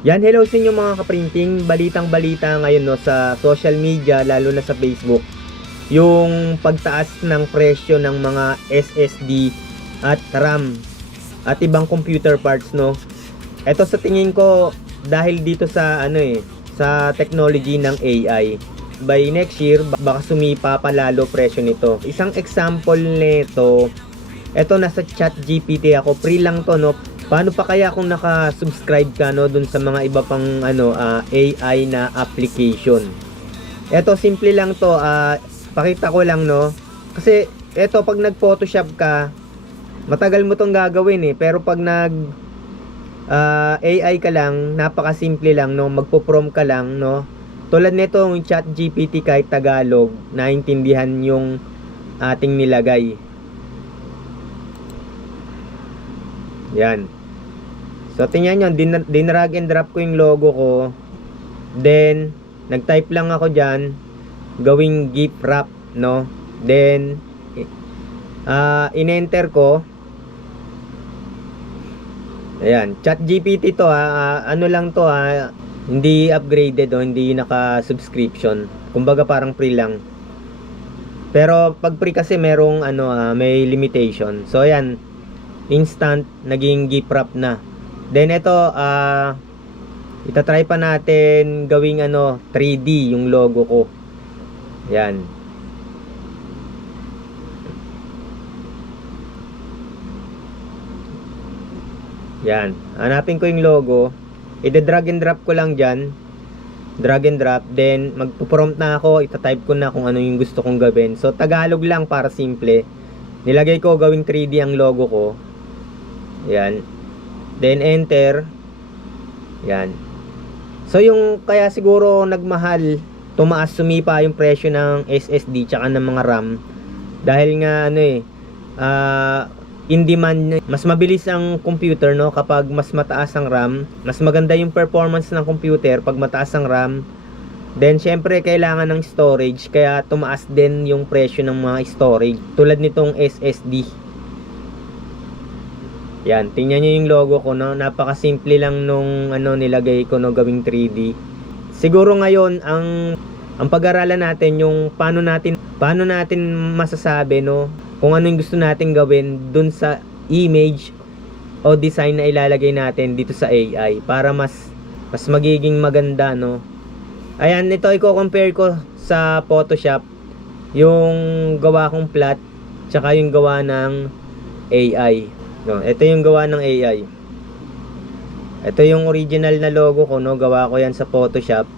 Yan, hello sa inyo mga kaprinting. Balitang-balita ngayon no sa social media, lalo na sa Facebook, yung pagtaas ng presyo ng mga SSD at RAM at ibang computer parts no. Ito sa tingin ko dahil dito sa sa technology ng AI. By next year baka sumipa pa lalo presyo nito. Isang example nito, ito nasa ChatGPT ako, free lang to no. Paano pa kaya kung naka-subscribe ka no dun sa mga iba pang AI na application? Ito simple lang to, pakita ko lang no. Kasi ito pag nag-Photoshop ka, matagal mo tong gagawin pero pag AI ka lang, napakasimple lang no, magpo-prompt ka lang no. Tulad nito yung ChatGPT kahit Tagalog, naintindihan yung ating nilagay. Yan. So tingnan nyo, dinrag and drop ko yung logo ko. Then nag-type lang ako dyan, gawing gift wrap no. Then in-enter ko. Ayan, ChatGPT to ano lang to hindi upgraded hindi naka-subscription. Kumbaga parang free lang. Pero pag free kasi merong may limitation. So ayan, instant naging gift wrap na. Then ito itatry pa natin gawing 3D yung logo ko. Yan. Yan. Hanapin ko yung logo. I-drag and drop ko lang dyan. Drag and drop. Then magpo-prompt na ako. Itatype ko na kung ano yung gusto kong gawin. So Tagalog lang para simple. Nilagay ko gawing 3D ang logo ko. Yan. Then enter. Yan. So yung kaya siguro nagmahal, tumaas, sumipa yung presyo ng SSD tsaka ng mga RAM dahil nga in demand, mas mabilis ang computer no kapag mas mataas ang RAM, mas maganda yung performance ng computer pag mataas ang RAM. Then syempre kailangan ng storage, kaya tumaas din yung presyo ng mga storage tulad nitong SSD. Yan, tingnan nyo yung logo ko no, napakasimple lang nung nilagay ko no, gawing 3D. Siguro ngayon ang pag-aralan natin yung paano natin masasabi no kung ano yung gusto natin gawin dun sa image o design na ilalagay natin dito sa AI para mas magiging maganda no. Ayan, ito i-compare ko sa Photoshop yung gawa kong plot tsaka yung gawa ng AI. No, ito yung gawa ng AI. Ito yung original na logo ko no, gawa ko yan sa Photoshop.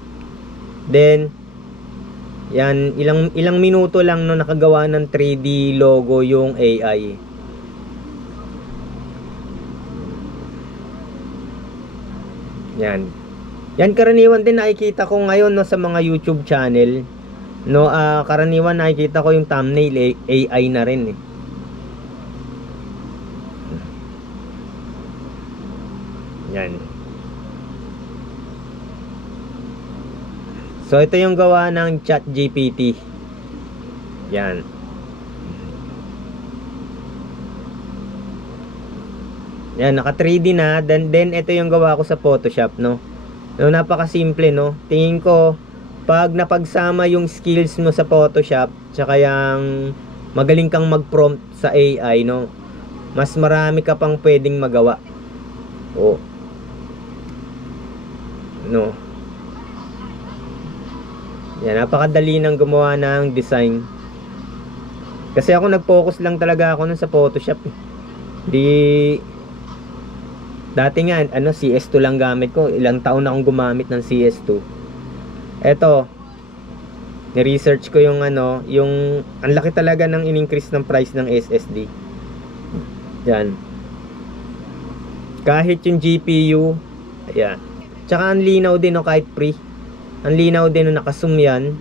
Then yan, ilang minuto lang no nakagawa ng 3D logo yung AI. Yan. Yan karaniwan din nakikita ko ngayon no sa mga YouTube channel. No, karaniwan nakikita ko yung thumbnail AI na rin Yan. So ito yung gawa ng ChatGPT. Yan. Yan, naka 3D na. Then ito yung gawa ko sa Photoshop no. No, napakasimple no. Tingin ko pag napagsama yung skills mo sa Photoshop tsaka yung magaling kang mag-prompt sa AI no, mas marami ka pang pwedeng magawa. No. Yan, napakadali nang gumawa ng design. Kasi ako nag-focus lang talaga ako nun sa Photoshop dati nga CS2 lang gamit ko. Ilang taon na akong gumamit ng CS2. Eto, ni-research ko yung yung ang laki talaga ng in-increase ng price ng SSD. Yan. Kahit yung GPU, ayan. Tsaka ang linaw din no, kahit free. Ang linaw din no, naka-zoom yan.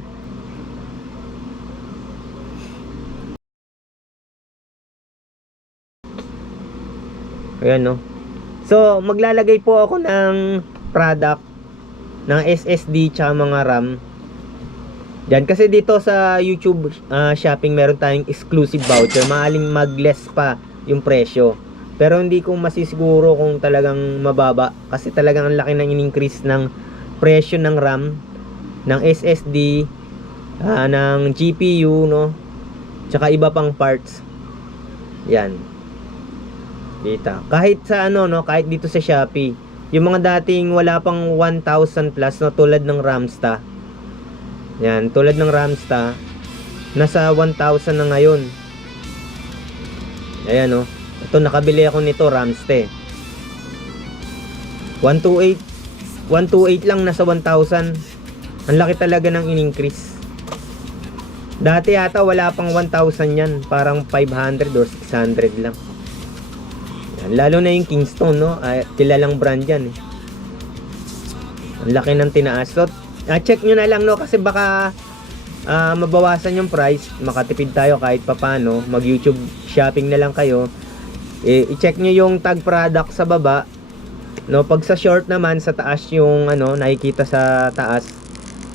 Ayan no. So maglalagay po ako ng product ng SSD tsaka mga RAM. Yan, kasi dito sa YouTube shopping meron tayong exclusive voucher. Maaling mag-less pa yung presyo. Pero hindi ko masisiguro kung talagang mababa kasi talagang ang laki ng in-increase ng presyo ng RAM, ng SSD, ng GPU, no? Tsaka iba pang parts. Yan. Dito. Kahit sa ano, no, kahit dito sa Shopee, yung mga dating wala pang 1,000 plus, no, tulad ng Ramsta. Yan, tulad ng Ramsta, nasa 1,000 na ngayon. Ayan, no. Ito, nakabili ako nito, Ramste. 128 lang, nasa 1,000. Ang laki talaga ng in-increase. Dati yata wala pang 1,000 yan, parang 500 or 600 lang. Yan, lalo na yung Kingston, no? Kilalang brand yan, eh. Ang laki ng tinaas. So, check nyo na lang, no, kasi baka mabawasan yung price, makatipid tayo kahit papano. Mag YouTube shopping na lang kayo. I-check nyo yung tag product sa baba, no. Pag sa short naman, sa taas yung ano, nakikita sa taas,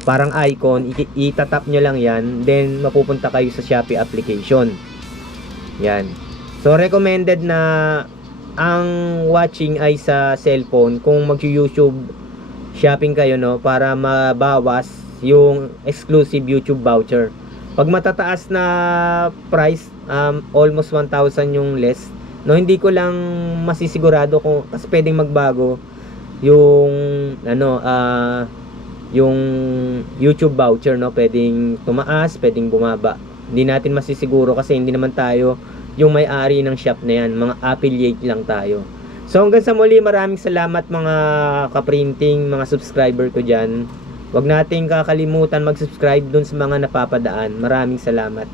parang icon, itatap nyo lang yan, then mapupunta kayo sa Shopee application. Yan. So recommended na ang watching ay sa cellphone kung mag-YouTube shopping kayo, no, para mabawas yung exclusive YouTube voucher. Pag matataas na price, almost 1,000 yung less, no, hindi ko lang masisigurado kung, kasi pwedeng magbago yung ano, yung YouTube voucher, no, pwedeng tumaas, pwedeng bumaba. Hindi natin masisiguro kasi hindi naman tayo yung may-ari ng shop na yan, mga affiliate lang tayo. So hanggang sa muli, maraming salamat mga ka-printing, mga subscriber ko dyan. Huwag nating kakalimutan mag-subscribe dun sa mga napapadaan. Maraming salamat.